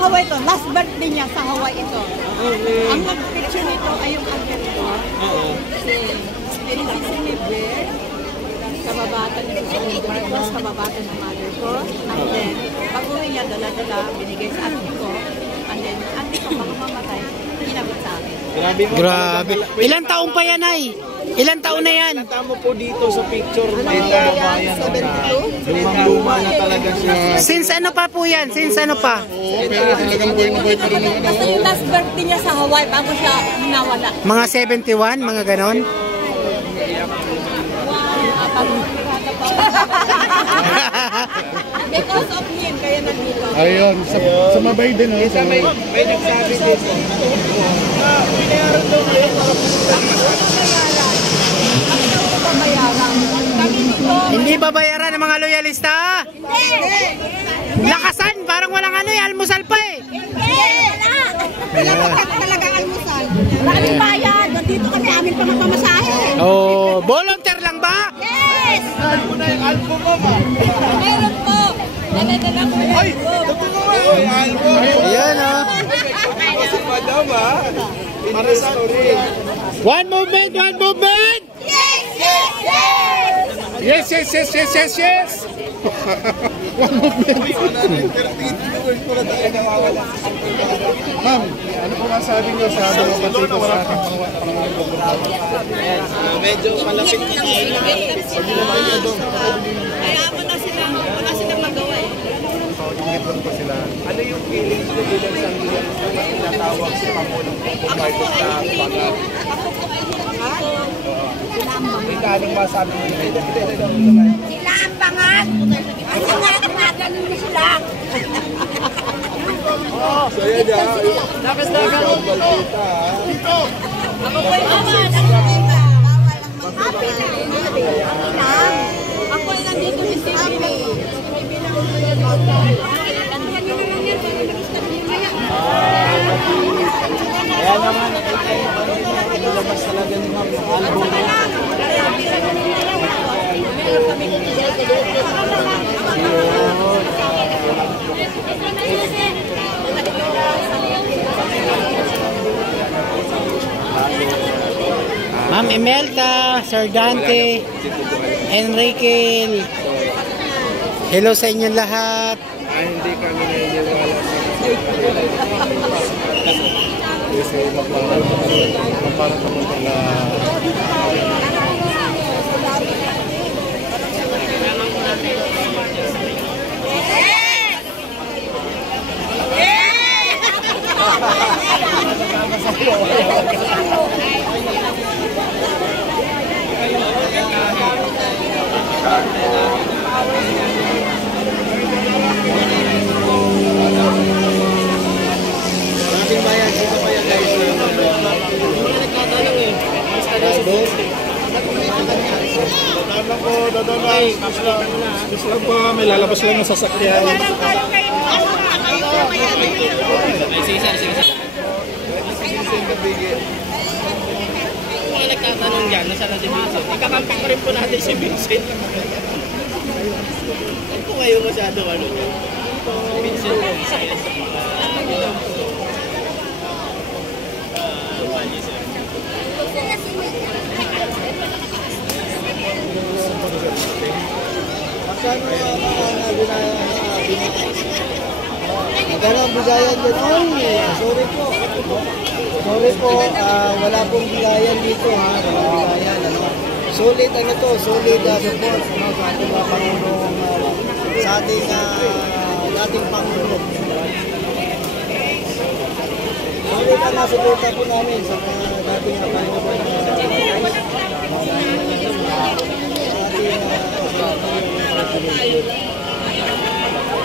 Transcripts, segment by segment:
Hawaii to. Last birthday niya sa Hawaii ito. Okay. Ang nag-picture nito ay yung uncle ko. Oo. Si Niver, kababatan ni Marcos, kababatan ng mother ko. And then, pag-uwi niya, dala-dala, binigay sa atin ko. And then, atin ko pag-mamatay, inabot sa akin. Grabe. Ilan taon pa yan, ay? Ilan taon na yan? Nakita mo po dito sa picture, may kababayan na lumang-luma na talaga siya. Since ano pa po yan? Since ano pa? Oo, pero talagang buhay na buhay pa rin yung Kasi yung last birthday niya sa Hawaii, bago siya nawala. Mga 71? Mga ganon? Because of him, kaya nandito. Ayun, sa Mabay din. May nagsabi dito. Binayaran daw ngayon. Hindi babayaran ng mga loyalista? Lakasan, parang walang ano eh, almusal pa eh. Talagang almusal. Maraming bayan. Dito kami amin pa magpamasahe. Oh, volunteer lang ba? Yes! Saan mo na yung album mo ba? Meron po. Dala-dala ko yung Ay! Totoo nga yung album! Ayan oh. Kasi madam ha? Para sa story. One movement, one movement! Yes! Yes! Yes! Yes, yes, yes, yes, yes, yes! Uy, wala na yung 30 hours ko na tayo nawawala. Ma'am, ano po masabi niyo sa mga batito sa ating Pangulong Bongbong? Medyo malapit na Kaya wala silang magawa eh. ano yung feelings ko bilang sa loyalista na tinatawag si Pangulong Bongbong Marcos na pangako? Ika, anong masabi mo yun? Sila ang pangat. Kasi nga, ganun na sila. So yan ha, dapat na ganun balita ha. Ako po yung awan. Happy lang. Ako ay nandito ni Steve. Kaya naman, ilabas talaga ni Ma'am yung album. Ma'am Imelda, Sir Dante, Enrique, hello sa inyong lahat. Ay, hindi kami naniniwala Kasi para sa mga Ating bayan, sino ba yan guys? Mga nagtatanong eh. Basta na si Dadaan po, dadaan. Gusto lang po, may lalabas lang ng sasakyan. Mga nagtatanong dyan, nasa na si Vincent. Ikakamping pa rin po natin si Vincent. Ano po ngayon masyado ano dyan? Vincent po, isa yan sa mga magkano ang bigayan dyan? Ay, sorry po. Sorry po, wala pong bigayan dito ha. Walang bigayan. Solid ano to, solid support sa ating Pangulong, sa ating dating Pangulong. Solid ang nasuporta po namin sa dating Pangulong.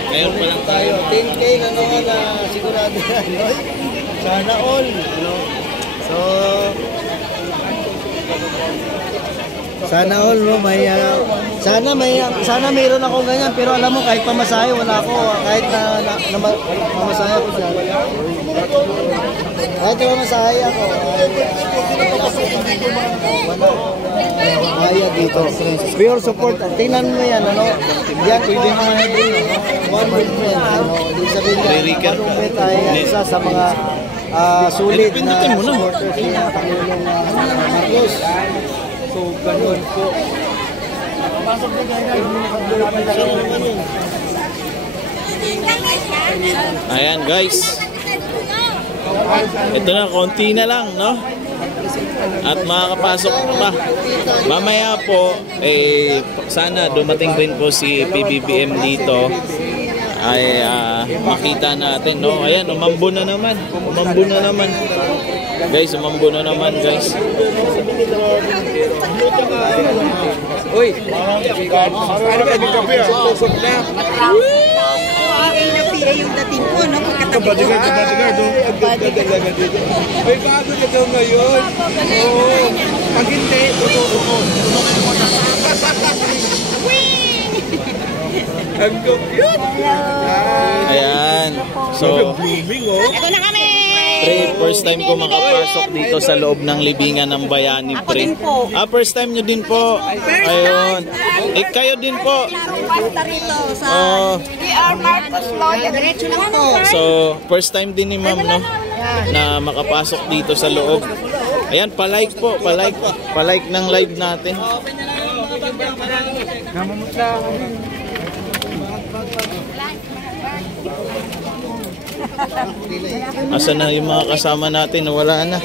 ngayon pa lang Tayo, 10K na naman na sigurado na. Sana all. So, Sana all, no, sana mayroon ako ganyan, pero alam mo, kahit pamasahe, wala ako. Kahit na mamasahe ako siya. Kahit na mamasahe ako. Kaya dito. Pure support. Tingnan mo yan, ano? Yan, pwede naman din. One movement, ano? Ibig sabihin niya, one movement ay isa sa mga sulit na supporters ni Pangulong Marcos. So, ganun po. Ayan guys. Ito na, konti na lang, no? At makakapasok pa. Mamaya po, sana dumating rin po si PBBM dito. Ay makita natin, no? Ayan, umambo na naman. Umambo na naman. Guys, umambo na naman, guys. Uy! Ano ba? Di kape ah. Tusok na. Okay na PA yung dating ko, no? Kabadigar. Kabadigar dito. Ay, bago na daw ngayon. Oo. Pag hindi, tutusok ko. Ang cute. Ayan. So, Ito na kami! first time ko makapasok dito sa loob ng libingan ng Bayani, Ako pre. din po. First time nyo din po. Ayun. Kayo din po. Basta rito sa PR Marcos Lawyer. Diretso lang po. So, first time din ni ma'am, no? Na makapasok dito sa loob. Ayan, palike po. Palike ng live natin. Asa na yung mga kasama natin? Wala na.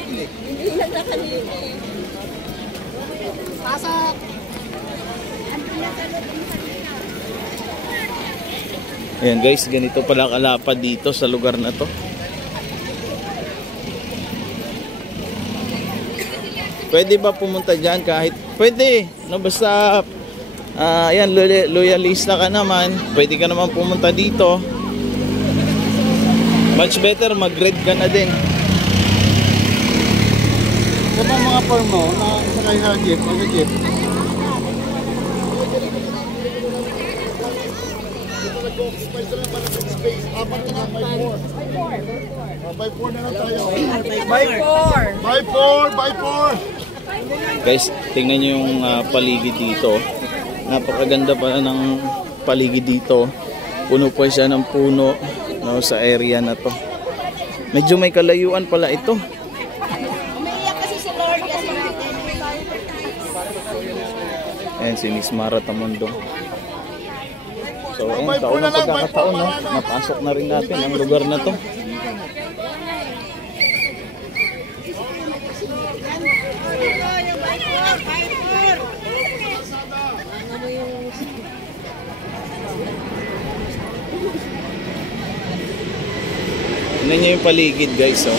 Ayan guys, ganito pala kalapad dito sa lugar na to. Pwede ba pumunta dyan kahit? Pwede, no, basta ayan, loyalista ka naman, pwede ka naman pumunta dito. Much better mag-red ka na din. Ito ba mga form mo na sakay sa jeep? Ano jeep? By 4 na lang tayo. By 4. Guys, tingnan nyo yung paligid dito. Napakaganda pala ng paligid dito. Puno pa siya ng puno, no, sa area na to. Medyo may kalayuan pala ito. Umiiyak kasi si Lord kasi Ayan si Miss Mara Tamundong. So ayan, taon ng pagkakataon, no? Napasok na rin natin ang lugar na to. Tingnan nyo yung paligid guys, oh.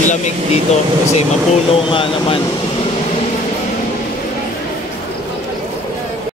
Ang lamig dito kasi mapuno nga naman.